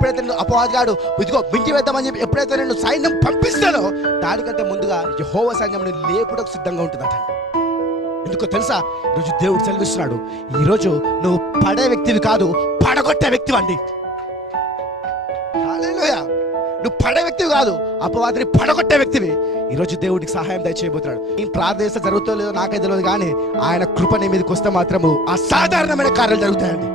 ఎప్పుడైతే నేను అపవాదిగాడు ఇదిగో మించి వేద్దామని చెప్పి ఎప్పుడైతే నేను సైన్యం పంపిస్తానో దానికంటే ముందుగా యెహోవా సైన్యం లేపుటకు సిద్ధంగా ఉంటుందట. ఎందుకో తెలుసా? ఈరోజు దేవుడు సెలవిస్తున్నాడు, ఈరోజు నువ్వు పడే వ్యక్తివి కాదు, పడగొట్టే వ్యక్తివి అండి. హల్లెలూయా. నువ్వు పడే వ్యక్తివి కాదు, అపవాదిని పడగొట్టే వ్యక్తివి. ఈరోజు దేవుడికి సహాయం దయచేయబోతున్నాడు. ఈ ప్రార్థన జరుగుతుందో లేదో నాకైతే తెలియదు, కానీ ఆయన కృప నీ మీదకి వస్తే మాత్రము అసాధారణమైన కార్యాలు జరుగుతాయండి.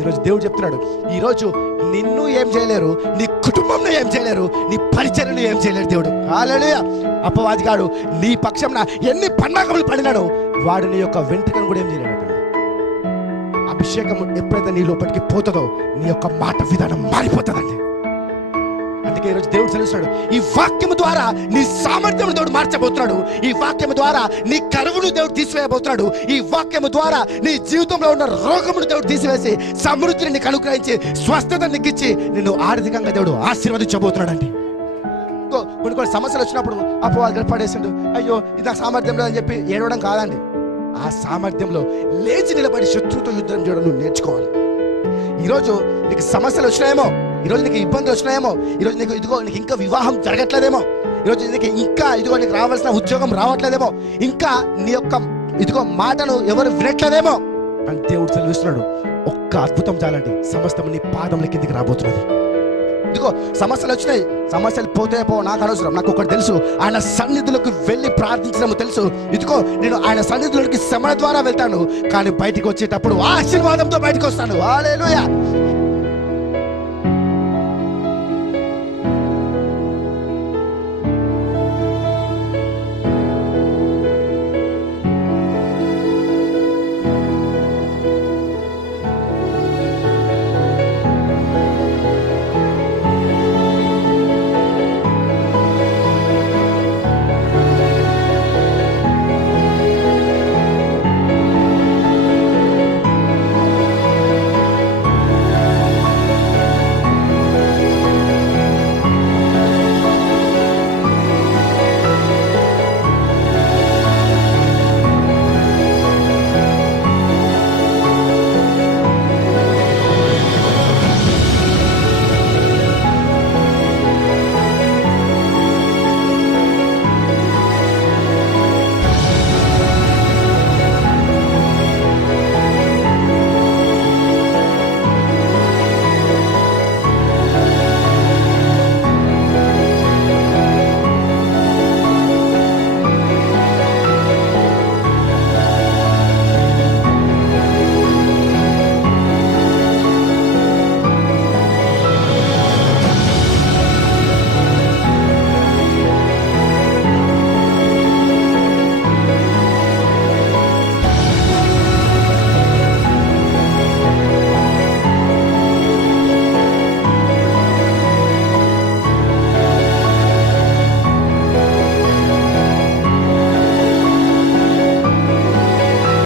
ఈరోజు దేవుడు చెప్తున్నాడు, ఈరోజు నిన్ను ఏం చేయలేరు, నీ కుటుంబంలో ఏం చేయలేరు, నీ పరిచర్యను ఏం చేయలేరు దేవుడు. హల్లెలూయా. అపవాదిగాడు నీ పక్షంన ఎన్ని పన్నాగములు పడినాడో వాడు నీ యొక్క వెంట్రుకను కూడా ఏం చేయలేడు. అభిషేకం ఎప్పుడైతే నీ లోపలికి పోతుందో నీ యొక్క మాట విధానం మారిపోతుందండి. అందుకే ఈరోజు దేవుడు తెలుస్తున్నాడు, ఈ వాక్యము ద్వారా నీ సామర్థ్యం దేవుడు మార్చబోతున్నాడు. ఈ వాక్యము ద్వారా నీ కరువును దేవుడు తీసివేయబోతున్నాడు. ఈ వాక్యము ద్వారా నీ జీవితంలో ఉన్న రోగమును దేవుడు తీసివేసి సమృద్ధిని నీకు అనుగ్రహించి స్వస్థత నీకిచ్చి నిన్ను ఆర్థికంగా దేవుడు ఆశీర్వదించబోతున్నాడు అండి. కొన్ని సమస్యలు వచ్చినప్పుడు అపవాదిగా పడేసిండు, అయ్యో ఇది నా సామర్థ్యం లేదని చెప్పి ఏడవడం కాదండి. ఆ సామర్థ్యంలో లేచి నిలబడి శత్రుతో యుద్ధం చేయడం నువ్వు నేర్చుకోవాలి. ఈరోజు నీకు సమస్యలు వచ్చినాయేమో, ఈరోజు నీకు ఇబ్బందులు వచ్చినాయేమో, ఈరోజు నీకు ఇదిగో నీకు ఇంకా వివాహం జరగట్లేదేమో, ఈరోజు నీకు ఇంకా ఇదిగో నీకు రావాల్సిన ఉద్యోగం రావట్లేదేమో, ఇంకా నీ యొక్క ఇదిగో మాటను ఎవరు వినట్లేదేమో అని దేవుడు సెలవిస్తున్నాడు. ఒక్క అద్భుతం చాలండి, సమస్తం నీ పాదముల కిందికి రాబోతున్నది. ఇదిగో సమస్యలు వచ్చినాయి, సమస్యలు పోతే నాకు అనవసరం, నాకు ఒకటి తెలుసు, ఆయన సన్నిధులకు వెళ్ళి ప్రార్థించడం తెలుసు. ఇదిగో నేను ఆయన సన్నిధులకి శ్రమ ద్వారా వెళ్తాను, కానీ బయటికి వచ్చేటప్పుడు ఆశీర్వాదంతో బయటకు వస్తాను. హల్లెలూయా.